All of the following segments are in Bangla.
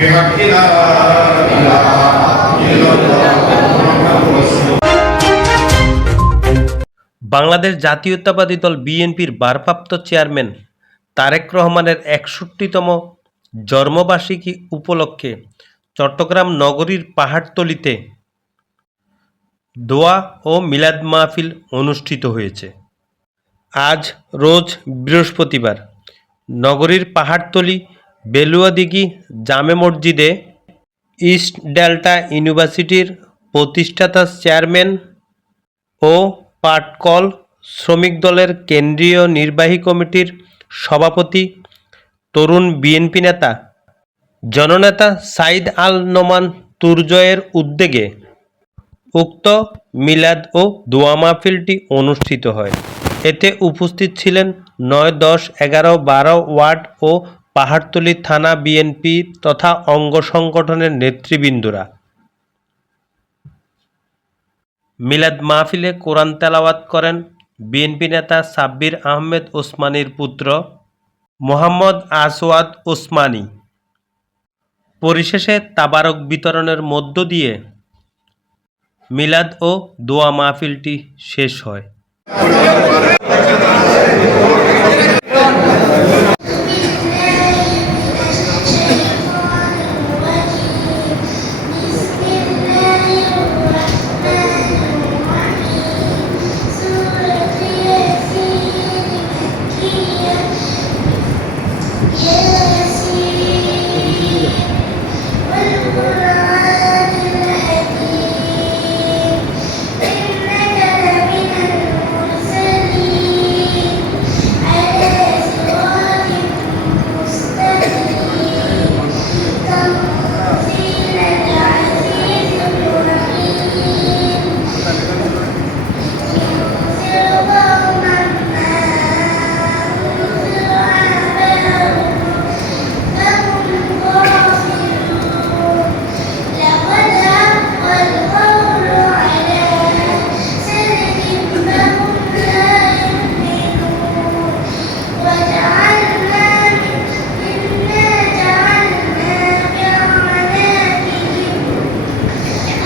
بحق لا إله إلا الله محمد رسول বাংলাদেশ জাতীয়তাবাদী দল বিএনপির ভারপ্রাপ্ত চেয়ারম্যান তারেক রহমানের একষট্টিতম জন্মবার্ষিকী উপলক্ষে চট্টগ্রাম নগরীর পাহাড়তলিতে দোয়া ও মিলাদ মাহফিল অনুষ্ঠিত হয়েছে আজ রোজ বৃহস্পতিবার নগরীর পাহাড়তলি বেলুয়াদিঘি জামে মসজিদে ইস্ট ডেল্টা ইউনিভার্সিটির প্রতিষ্ঠাতা চেয়ারম্যান ও পাটকল শ্রমিক দলের কেন্দ্রীয় নির্বাহী কমিটির সভাপতি তরুণ বিএনপি নেতা। জননেতা সাইদ আল নোমান তুরজয়ের উদ্যোগে উক্ত মিলাদ ও দোয়া মাহফিলটি অনুষ্ঠিত হয়। এতে উপস্থিত ছিলেন নয় দশ এগারো বারো ওয়ার্ড ও পাহাড়তলী থানা বিএনপি তথা অঙ্গ সংগঠনের নেতৃবৃন্দরা। মিলাদ মাহফিলে কোরআন তেলাওয়াত করেন বিএনপি নেতা সাব্বির আহমেদ ওসমানীর পুত্র মোহাম্মদ আসওয়াদ ওসমানী। পরিশেষে তাবারক বিতরণের মধ্য দিয়ে মিলাদ ও দোয়া মাহফিলটি শেষ হয়।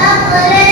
Agora